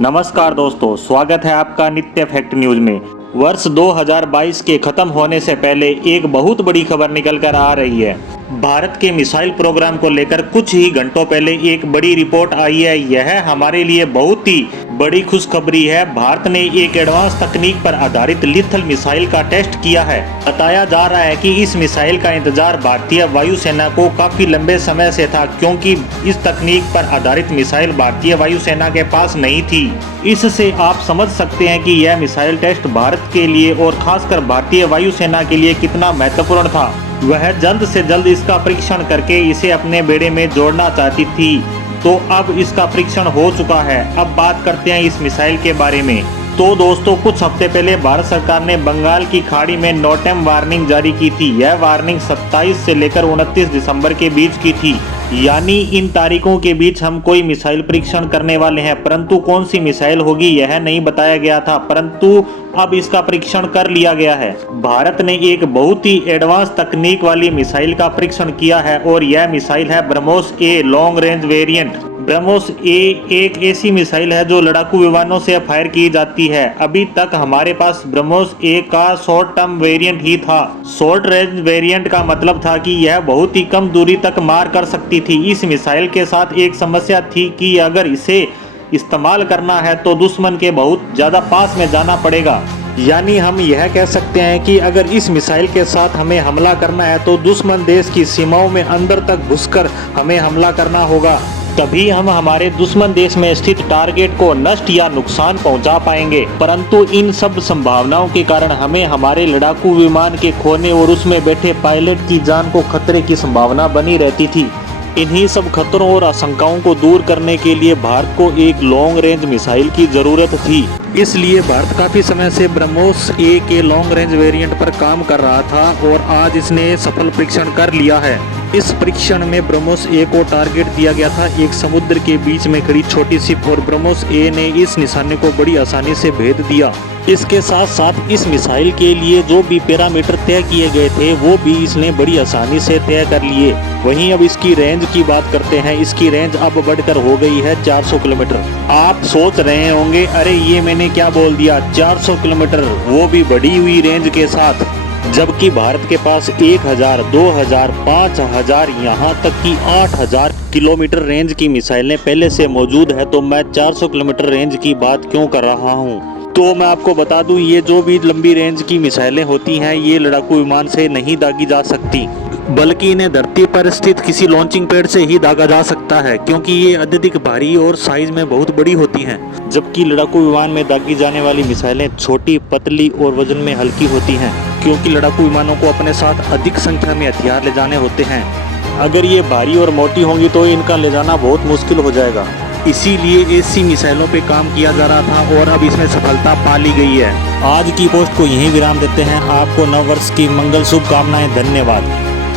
नमस्कार दोस्तों, स्वागत है आपका नित्य फैक्ट न्यूज में। वर्ष 2022 के खत्म होने से पहले एक बहुत बड़ी खबर निकल कर आ रही है। भारत के मिसाइल प्रोग्राम को लेकर कुछ ही घंटों पहले एक बड़ी रिपोर्ट आई है। यह हमारे लिए बहुत ही बड़ी खुशखबरी है। भारत ने एक एडवांस तकनीक पर आधारित लिथल मिसाइल का टेस्ट किया है। बताया जा रहा है कि इस मिसाइल का इंतजार भारतीय वायुसेना को काफी लंबे समय से था, क्योंकि इस तकनीक पर आधारित मिसाइल भारतीय वायुसेना के पास नहीं थी। इससे आप समझ सकते हैं कि यह मिसाइल टेस्ट भारत के लिए और खासकर भारतीय वायुसेना के लिए कितना महत्वपूर्ण था। वह जल्द से जल्द इसका परीक्षण करके इसे अपने बेड़े में जोड़ना चाहती थी, तो अब इसका परीक्षण हो चुका है। अब बात करते हैं इस मिसाइल के बारे में। तो दोस्तों, कुछ हफ्ते पहले भारत सरकार ने बंगाल की खाड़ी में नोटेम वार्निंग जारी की थी। यह वार्निंग 27 से लेकर 29 दिसंबर के बीच की थी, यानी इन तारीखों के बीच हम कोई मिसाइल परीक्षण करने वाले हैं। परंतु कौन सी मिसाइल होगी यह नहीं बताया गया था, परंतु अब इसका परीक्षण कर लिया गया है। भारत ने एक बहुत ही एडवांस तकनीक वाली मिसाइल का परीक्षण किया है और यह मिसाइल है BrahMos A long range variant. BrahMos A एक ऐसी मिसाइल है जो लड़ाकू विमानों से फायर की जाती है। अभी तक हमारे पास ब्रह्मोस ए का शॉर्ट टर्म वेरिएंट ही था। शॉर्ट रेंज वेरिएंट का मतलब था कि यह बहुत ही कम दूरी तक मार कर सकती थी। इस मिसाइल के साथ एक समस्या थी कि अगर इसे इस्तेमाल करना है तो दुश्मन के बहुत ज़्यादा पास में जाना पड़ेगा। यानी हम यह कह सकते हैं कि अगर इस मिसाइल के साथ हमें हमला करना है तो दुश्मन देश की सीमाओं में अंदर तक घुसकर हमें हमला करना होगा। तभी हम हमारे दुश्मन देश में स्थित टारगेट को नष्ट या नुकसान पहुंचा पाएंगे। परंतु इन सब संभावनाओं के कारण हमें हमारे लड़ाकू विमान के खोने और उसमें बैठे पायलट की जान को खतरे की संभावना बनी रहती थी। इन्हीं सब खतरों और आशंकाओं को दूर करने के लिए भारत को एक लॉन्ग रेंज मिसाइल की जरूरत थी। इसलिए भारत काफी समय से ब्रह्मोस ए के लॉन्ग रेंज वेरिएंट पर काम कर रहा था और आज इसने सफल परीक्षण कर लिया है। इस परीक्षण में ब्रह्मोस ए को टारगेट दिया गया था एक समुद्र के बीच में खड़ी छोटी शिप, और ब्रह्मोस ए ने इस निशाने को बड़ी आसानी से भेद दिया। इसके साथ साथ इस मिसाइल के लिए जो भी पैरामीटर तय किए गए थे वो भी इसने बड़ी आसानी से तय कर लिए। वहीं अब इसकी रेंज की बात करते हैं। इसकी रेंज अब बढ़कर हो गई है 400 किलोमीटर। आप सोच रहे होंगे, अरे ये मैंने क्या बोल दिया, 400 किलोमीटर, वो भी बढ़ी हुई रेंज के साथ। जबकि भारत के पास 1000, 2000, 5000, यहाँ तक कि 8000 किलोमीटर रेंज की मिसाइलें पहले से मौजूद है। तो मैं 400 किलोमीटर रेंज की बात क्यों कर रहा हूँ? तो मैं आपको बता दूं, ये जो भी लंबी रेंज की मिसाइलें होती हैं ये लड़ाकू विमान से नहीं दागी जा सकती, बल्कि इन्हें धरती पर स्थित किसी लॉन्चिंग पैड से ही दागा जा सकता है, क्योंकि ये अत्यधिक भारी और साइज में बहुत बड़ी होती हैं। जबकि लड़ाकू विमान में दागी जाने वाली मिसाइलें छोटी, पतली और वजन में हल्की होती हैं, क्योंकि लड़ाकू विमानों को अपने साथ अधिक संख्या में हथियार ले जाने होते हैं। अगर ये भारी और मोटी होंगी तो इनका ले जाना बहुत मुश्किल हो जाएगा। इसीलिए ऐसी मिसाइलों पे काम किया जा रहा था और अब इसमें सफलता पा ली गई है। आज की पोस्ट को यहीं विराम देते हैं। आपको नव वर्ष की मंगल शुभकामनाएं। धन्यवाद।